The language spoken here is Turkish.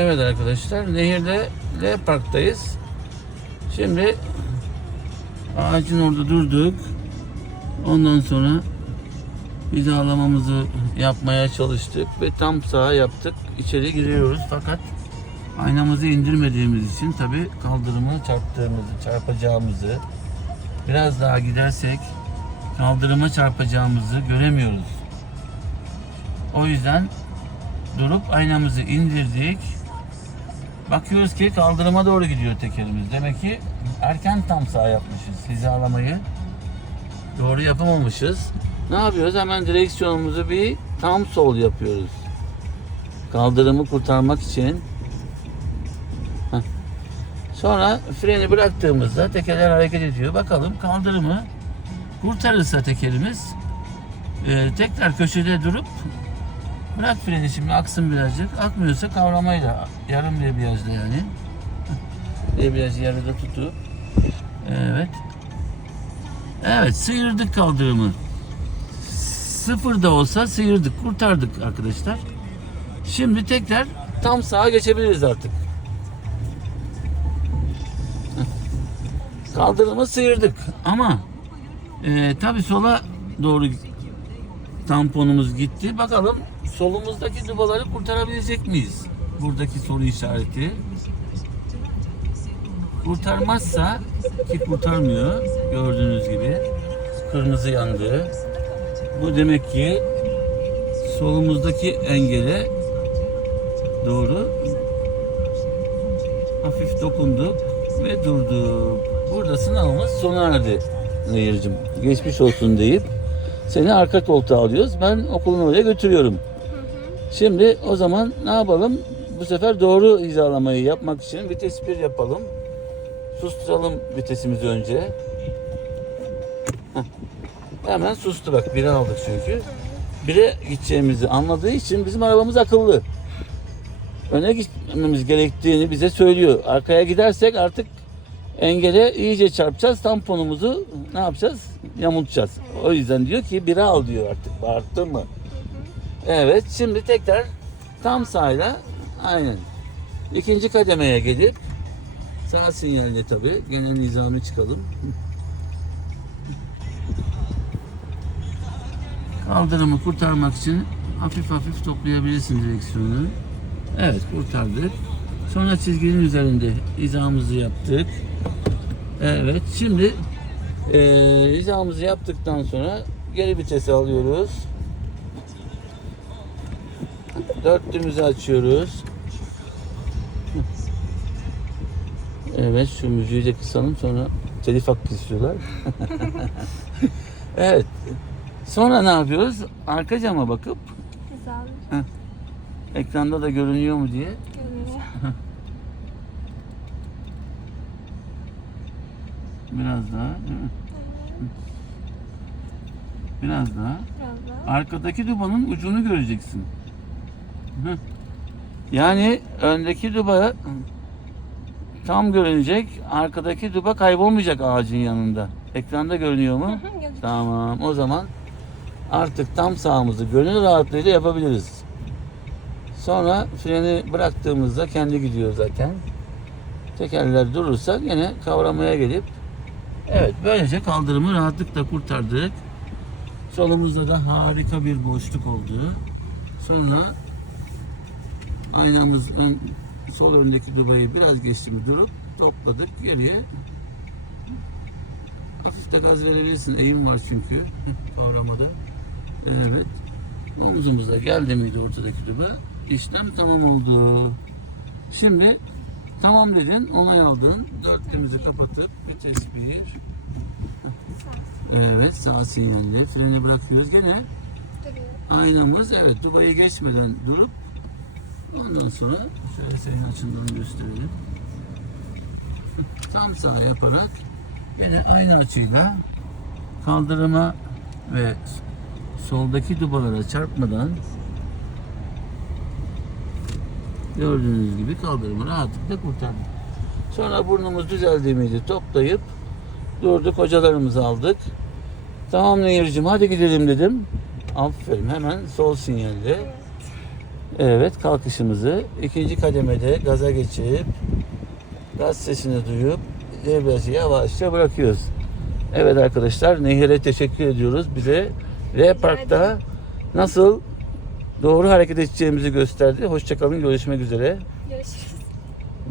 Evet arkadaşlar nehirde L parktayız. Şimdi ağacın orada durduk. Ondan sonra hizalamamızı yapmaya çalıştık ve tam sağa yaptık. İçeri giriyoruz fakat aynamızı indirmediğimiz için tabi kaldırımı çarptığımızı, çarpacağımızı biraz daha gidersek kaldırıma çarpacağımızı göremiyoruz. O yüzden durup aynamızı indirdik. Bakıyoruz ki kaldırıma doğru gidiyor tekerimiz. Demek ki erken tam sağ yapmışız. Hizalamayı doğru yapamamışız. Ne yapıyoruz? Hemen direksiyonumuzu bir tam sol yapıyoruz. Kaldırımı kurtarmak için. Sonra freni bıraktığımızda tekerler hareket ediyor. Bakalım kaldırımı kurtarırsa tekerimiz e, tekrar köşede durup bırak freni şimdi aksın birazcık. Akmıyorsa kavramayla yarım debriyajla yani. Debriyajı yarıda tutup evet. Evet sıyırdık kaldırımı. Sıfırda olsa sıyırdık, kurtardık arkadaşlar. Şimdi tekrar tam sağa geçebiliriz artık. Kaldırımı sıyırdık ama e, tabi sola doğru tamponumuz gitti. Bakalım solumuzdaki dubaları kurtarabilecek miyiz? Buradaki soru işareti. Kurtarmazsa ki kurtarmıyor gördüğünüz gibi kırmızı yandı. Bu demek ki solumuzdaki engele doğru hafif dokunduk ve durduk. Burada sınavımız sona erdi Nehir'cim. Geçmiş olsun deyip seni arka koltuğa alıyoruz. Ben okulun oraya götürüyorum. Şimdi o zaman ne yapalım? Bu sefer doğru hizalamayı yapmak için vites 1 yapalım. Susturalım vitesimizi önce. Heh. Hemen sustu bak. 1'e aldık çünkü. 1'e gideceğimizi anladığı için bizim arabamız akıllı. Öne gitmemiz gerektiğini bize söylüyor. Arkaya gidersek artık engele iyice çarpacağız. Tamponumuzu ne yapacağız? Yamultacağız. O yüzden diyor ki 1'e al diyor artık. Bağırttın mı? Evet. Şimdi tekrar tam sağla aynen. İkinci kademeye gelip sağ sinyalle tabi. Gene nizami çıkalım. Kaldırımı kurtarmak için hafif hafif toplayabilirsin direksiyonu. Evet kurtardık. Sonra çizginin üzerinde hizamızı yaptık. Evet şimdi e, hizamızı yaptıktan sonra geri vitesi alıyoruz. Dörtlümüzü açıyoruz. Evet şu müziği de kısalım sonra telif hakkı istiyorlar. evet. Sonra ne yapıyoruz? Arka cama bakıp Güzel ekranda da görünüyor mu diye görünüyor. Biraz daha değil mi? Biraz daha. Biraz daha. Arkadaki dubanın ucunu göreceksin. Hı. Yani öndeki duba tam görünecek. Arkadaki duba kaybolmayacak ağacın yanında. Ekranda görünüyor mu? Hı hı, gözüküyor. Tamam. O zaman artık tam sağımızı gönül rahatlığıyla yapabiliriz. Sonra freni bıraktığımızda kendi gidiyor zaten. Tekerler durursa yine kavramaya gelip evet böylece kaldırımı rahatlıkla kurtardık. Solumuzda da harika bir boşluk oldu. Sonra aynamız ön, sol öndeki dubayı biraz geçti mi durup topladık geriye. Hafif de gaz verebilirsin. Eğim var çünkü kavramada. Evet. Omuzumuza geldi miydi ortadaki duba? İşlem tamam oldu. Şimdi tamam dedin, onay aldın. Dörtlüğümüzü kapatıp vites bir. Evet sağ sinyalle freni bırakıyoruz. Gene aynamız evet dubayı geçmeden durup ondan sonra şöyle senin açından gösterelim. Tam sağ yaparak yine aynı açıyla kaldırıma ve soldaki dubalara çarpmadan gördüğünüz gibi kaldırımı rahatlıkla kurtardık. Sonra burnumuz düzeldi miydi toplayıp durduk hocalarımızı aldık. Tamam Nehir'cim hadi gidelim dedim. Aferin hemen sol sinyalde. Evet kalkışımızı ikinci kademede gaza geçirip gaz sesini duyup debriyajı yavaşça bırakıyoruz. Evet arkadaşlar Nehir'e teşekkür ediyoruz. Bize R Park'ta nasıl doğru hareket edeceğimizi gösterdi. Hoşçakalın görüşmek üzere. Görüşürüz.